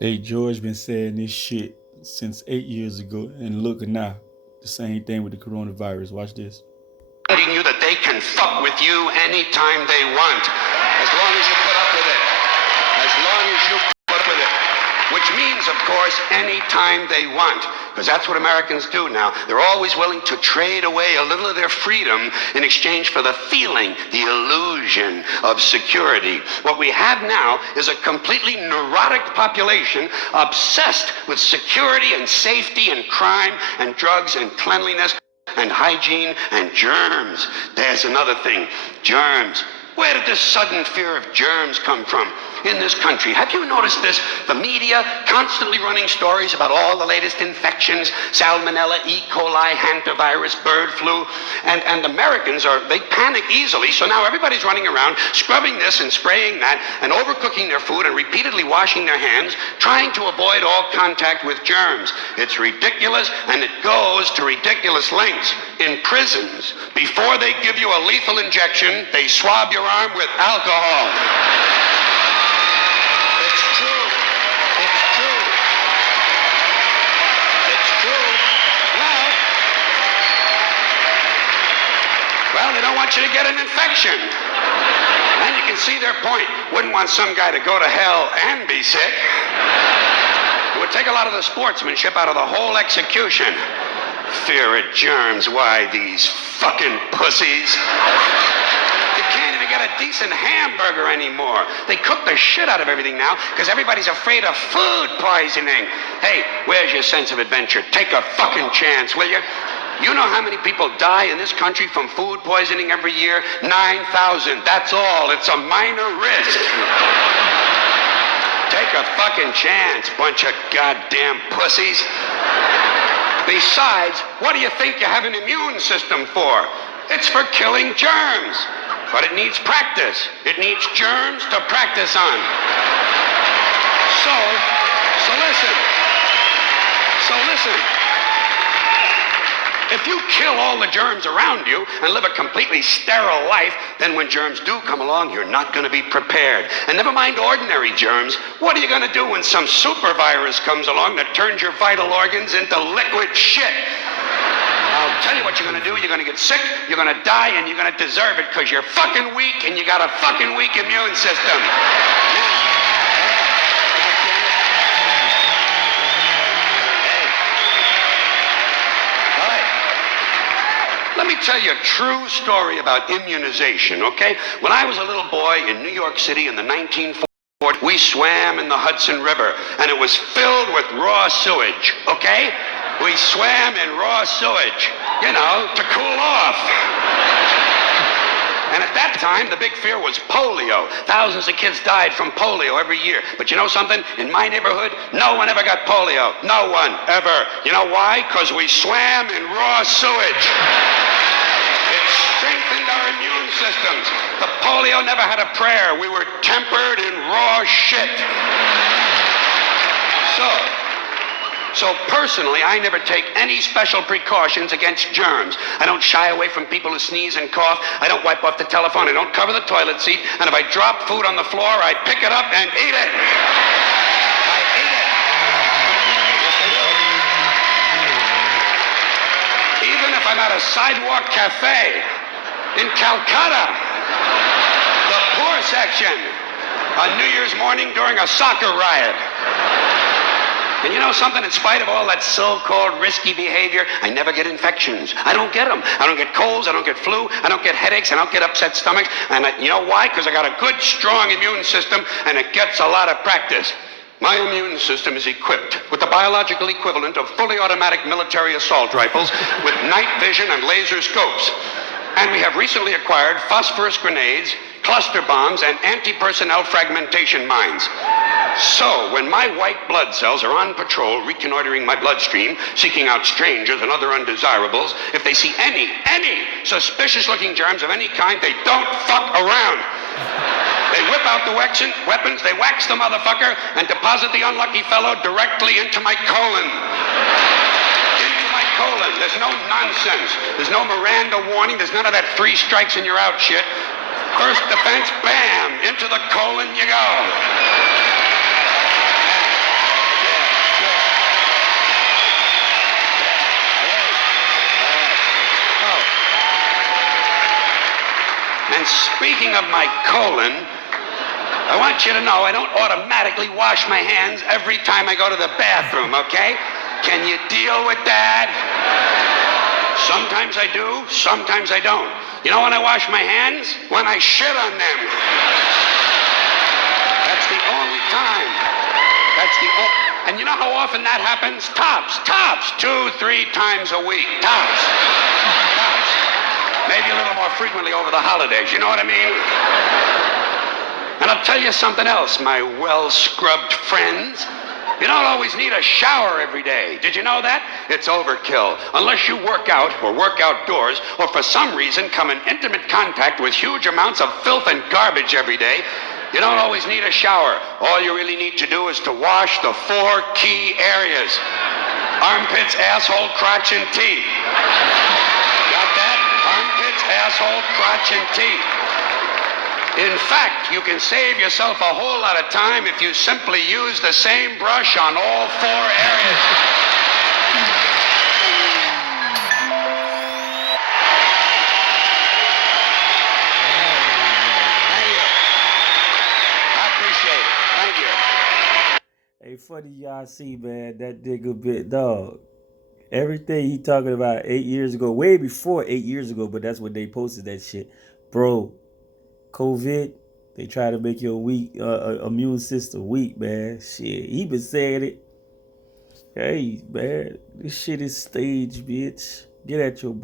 Hey, George been saying this shit since 8 years ago, and look now, the same thing with the coronavirus. Watch this. Telling you that they can fuck with you anytime they want, as long as you put up with it. As long as you put up with it. Which means, of course, anytime they want. Because that's what Americans do now. They're always willing to trade away a little of their freedom in exchange for the feeling, the illusion of security. What we have now is a completely neurotic population obsessed with security and safety and crime and drugs and cleanliness and hygiene and germs. There's another thing, germs. Where did this sudden fear of germs come from in this country? Have you noticed this? The media constantly running stories about all the latest infections, salmonella, E. coli, hantavirus, bird flu, and Americans they panic easily, so now everybody's running around scrubbing this and spraying that and overcooking their food and repeatedly washing their hands, trying to avoid all contact with germs. It's ridiculous, and it goes to ridiculous lengths. In prisons, before they give you a lethal injection, they swab your arm with alcohol. It's true. It's true. It's true. Well, they don't want you to get an infection. And you can see their point. Wouldn't want some guy to go to hell and be sick. It would take a lot of the sportsmanship out of the whole execution. Fear of germs, why these fucking pussies? You can't even get a decent hamburger anymore. They cook the shit out of everything now because everybody's afraid of food poisoning. Hey, where's your sense of adventure? Take a fucking chance, will you? You know how many people die in this country from food poisoning every year? 9,000. That's all. It's a minor risk. Take a fucking chance, bunch of goddamn pussies. Besides, what do you think you have an immune system for? It's for killing germs. But it needs practice. It needs germs to practice on. So listen. If you kill all the germs around you and live a completely sterile life, then when germs do come along, you're not going to be prepared. And never mind ordinary germs, what are you going to do when some super virus comes along that turns your vital organs into liquid shit? I'll tell you what you're going to do. You're going to get sick, you're going to die, and you're going to deserve it because you're fucking weak and you got a fucking weak immune system. Let me tell you a true story about immunization, okay? When I was a little boy in New York City in the 1940s, we swam in the Hudson River, and it was filled with raw sewage, okay? We swam in raw sewage, to cool off. And at that time, the big fear was polio. Thousands of kids died from polio every year. But you know something? In my neighborhood, no one ever got polio. No one, ever. You know why? Because we swam in raw sewage. It strengthened our immune systems. The polio never had a prayer. We were tempered in raw shit. So personally, I never take any special precautions against germs. I don't shy away from people who sneeze and cough. I don't wipe off the telephone. I don't cover the toilet seat. And if I drop food on the floor, I pick it up and eat it. I eat it. Yes, I do. Even if I'm at a sidewalk cafe in Calcutta, the poor section, on New Year's morning during a soccer riot. And you know something? In spite of all that so-called risky behavior, I never get infections. I don't get them. I don't get colds. I don't get flu. I don't get headaches. I don't get upset stomachs. And you know why? Because I got a good, strong immune system, and it gets a lot of practice. My immune system is equipped with the biological equivalent of fully automatic military assault rifles with night vision and laser scopes. And we have recently acquired phosphorus grenades, cluster bombs, and anti-personnel fragmentation mines. So, when my white blood cells are on patrol, reconnoitering my bloodstream, seeking out strangers and other undesirables, if they see any suspicious-looking germs of any kind, they don't fuck around. They whip out the weapons, they wax the motherfucker, and deposit the unlucky fellow directly into my colon. Into my colon. There's no nonsense. There's no Miranda warning. There's none of that 3 strikes and you're out shit. First defense, bam, into the colon you go. And speaking of my colon, I want you to know I don't automatically wash my hands every time I go to the bathroom, okay? Can you deal with that? Sometimes I do, sometimes I don't. You know when I wash my hands? When I shit on them. That's the only time. And you know how often that happens? Tops. 2-3 times a week. Tops. Maybe a little more frequently over the holidays, you know what I mean? And I'll tell you something else, my well-scrubbed friends. You don't always need a shower every day. Did you know that? It's overkill. Unless you work out or work outdoors or for some reason come in intimate contact with huge amounts of filth and garbage every day, you don't always need a shower. All you really need to do is to wash the 4 key areas. Armpits, asshole, crotch, and teeth. Got that? Armpits, asshole, crotch, and teeth. In fact, you can save yourself a whole lot of time if you simply use the same brush on all 4 areas. Thank you. I appreciate it. Thank you. Hey, funny y'all see, man, that nigga bit dog. Everything he talking about 8 years ago, way before 8 years ago, but that's when they posted that shit. Bro, COVID, they try to make your immune system weak, man. Shit, he been saying it. Hey, man, this shit is staged, bitch. Get at your boy.